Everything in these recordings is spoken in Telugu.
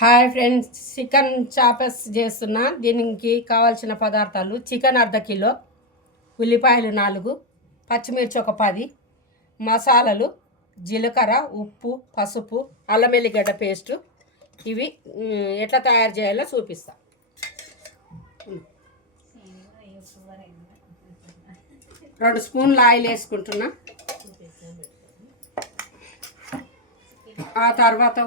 హాయ్ ఫ్రెండ్స్, చికెన్ చాపస్ చేస్తున్నా. దీనికి కావాల్సిన పదార్థాలు: చికెన్ అర్ధ కిలో, ఉల్లిపాయలు 4, పచ్చిమిర్చి ఒక 10, మసాలాలు జీలకర్ర, ఉప్పు, పసుపు, అల్లం వెల్లిగడ్డ పేస్టు. ఇవి ఎట్లా తయారు చేయాలో చూపిస్తా. 2 స్పూన్లు ఆయిల్ వేసుకుంటున్నా. ఆ తర్వాత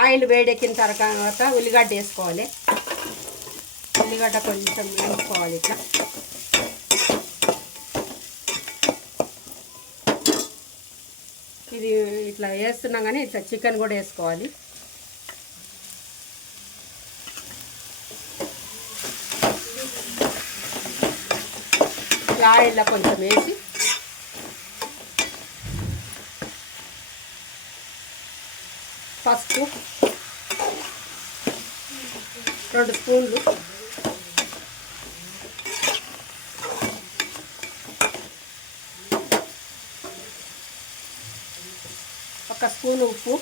ఆయిల్ వేడెక్కిన తర్వాత ఉల్లిగడ్డ వేసుకోవాలి. ఉల్లిగడ్డ కొంచెం వేసుకోవాలి. ఇట్లా ఇది ఇట్లా వేస్తున్నాం కానీ ఇట్లా చికెన్ కూడా వేసుకోవాలి. ఆయిల్లో కొంచెం వేసి పసుపు 2 స్పూన్లు, ఒక స్పూన్ ఉప్పు,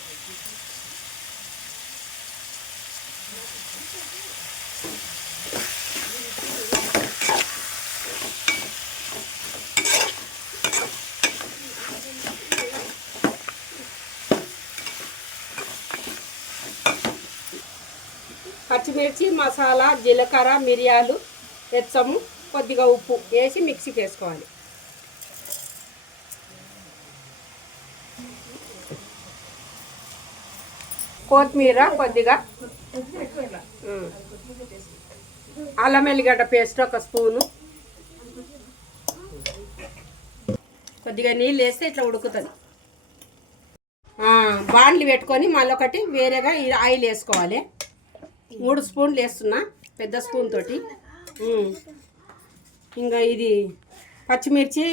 పచ్చిమిర్చి, మసాలా, జీలకర్ర, మిరియాలు, వెచ్చము, కొద్దిగా ఉప్పు వేసి మిక్సీకి వేసుకోవాలి. కొత్తిమీర కొద్దిగా, అల్లం వెల్లిగడ్డ పేస్ట్ ఒక స్పూను, కొద్దిగా నీళ్ళు వేస్తే ఇట్లా ఉడుకుతుంది. బాండ్లు పెట్టుకొని మళ్ళీ ఒకటి వేరేగా ఆయిల్ వేసుకోవాలి. 3 స్పూన్లు వేస్తున్నా, పెద్ద స్పూన్ తోటి. ఇంకా ఇది పచ్చిమిర్చి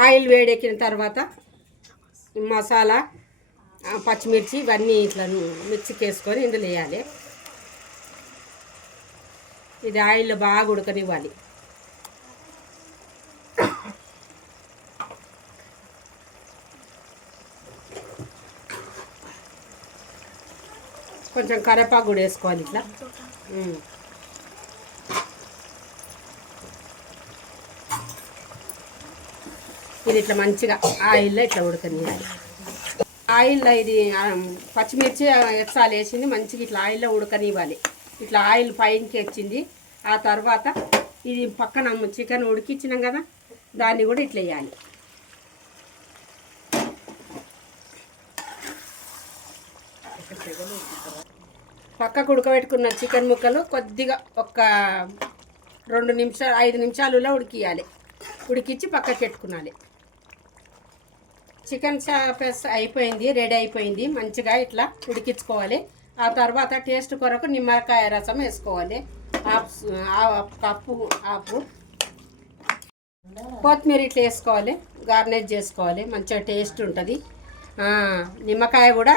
ఆయిల్ వేడెక్కిన తర్వాత మసాలా, పచ్చిమిర్చి ఇవన్నీ ఇట్లా మిక్సీకి వేసుకొని ఇందులో వేయాలి. ఇది ఆయిల్లో బాగా ఉడకనివ్వాలి. కొంచెం కరివేపాకు కూడా వేసుకోవాలి. ఇట్లా ఇది ఇట్లా మంచిగా ఆయిల్లో ఇట్లా ఉడకనియాలి. ఆయిల్లో ఇది పచ్చిమిర్చి ఎక్సాలు వేసింది, మంచిగా ఇట్లా ఆయిల్లో ఉడకనివ్వాలి. ఇట్లా ఆయిల్ పైకి వచ్చింది. ఆ తర్వాత ఇది పక్కన చికెన్ ఉడికిచ్చినాం కదా, దాన్ని కూడా ఇట్లా వేయాలి. పక్కకు ఉడకబెట్టుకున్న చికెన్ ముక్కలు కొద్దిగా ఒక 2 నిమిషాలు 5 నిమిషాలలో ఉడికియాలి. ఉడికించి పక్కకి పెట్టుకున్నాలి. చికెన్ చాపస్ అయిపోయింది, రెడీ అయిపోయింది. మంచిగా ఇట్లా ఉడికించుకోవాలి. ఆ తర్వాత టేస్ట్ కొరకు నిమ్మకాయ రసం వేసుకోవాలి. ఆపు కొత్తిమీర ఇట్లా వేసుకోవాలి. గార్నిష్ చేసుకోవాలి. మంచిగా టేస్ట్ ఉంటుంది. నిమ్మకాయ కూడా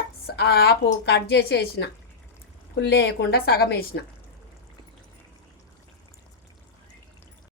ఆపు కట్ చేసి వేసిన, ఫుల్ వేయకుండా సగం వేసిన.